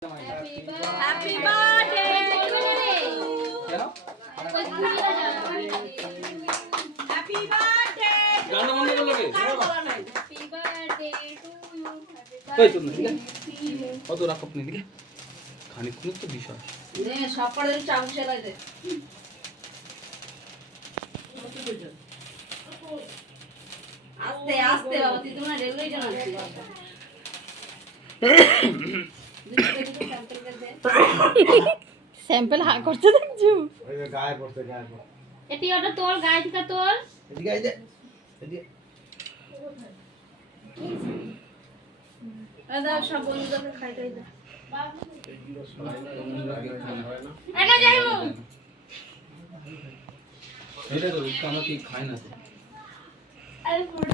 Happy birthday to you. Happy birthday. গান বন্ধ করলো কে? Happy birthday to you. কই তুমি ঠিক আছে? কত রাখ আপনি দিকে? খানিকক্ষণ তো বিষয়। নে সব পড়ে চাপ সেলাই দে। আস্তে আস্তে বাবা তুই তো না রেগুলাই জানাচ্ছিস। স্যাম্পল হা করতে দেখছো ওই যে গায়ে পড়তে গায়ে পড়তে এটি ওটা তোর গায়ে থেকে তোর এদিকে আই দে এদিকে দাদা সব বন্ধুদেরকে খাইতে দে। এনে যাইবো এটা তো কামা কি খায় না তো। আরে পুরো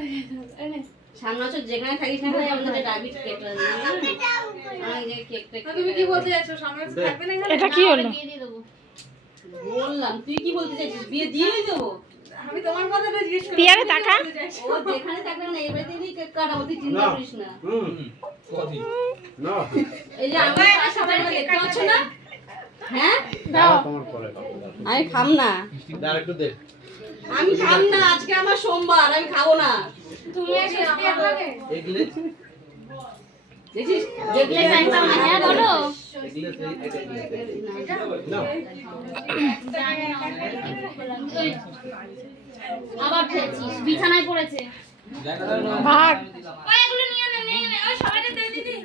এনে সামনে বছর যেখানে থাকিস না ভাই আমাদের ডায়াবেটিস কেক করে দিন আমি যে কেক টেক তুমি কি বলতে চাইছো সামনে থাকবে না এটা কি হলো দিয়ে দিয়ে দেবো বললাম তুই কি বলতে চাইছিস বিয়ে দিয়েই দেবো আমি তোমার কথাটা জিজ্ঞেস করি পিয়ারে তাকা ও যেখানে থাকবে না এবারে তুই কেক কাটাবো তুই চিন্তা করিস না কদি না এই যে আমার পাশে দাঁড়িয়ে দেখতে পাচ্ছ না হ্যাঁ দাও তোমার পরে আমি খাম না দাঁড়া একটু দে আমি খাম না আজকে আমার সোমবার আমি খাবো না তুমি এসে আমার লাগে এগলে দেখছিস দেখলে একদম হ্যাঁ বলো এগলে এটা না আবার ফেলছিস বিছানায় পড়েছে ভাগ ওই এগুলো নিয়ে নে নিয়ে নে ওই সবাইকে দিয়ে দিদি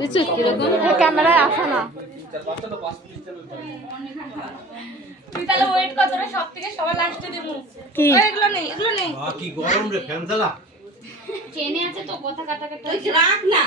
দেখছিস কিরকম ক্যামেরায় আসো না তুই তাহলে ওয়েট কর তোরা সব থেকে সবার লাস্টে দিমু কি এগুলো নেই কি গরম রে ফ্যান চালা চেনে আছে তো কথা কাটা কাটা তুই রাখ না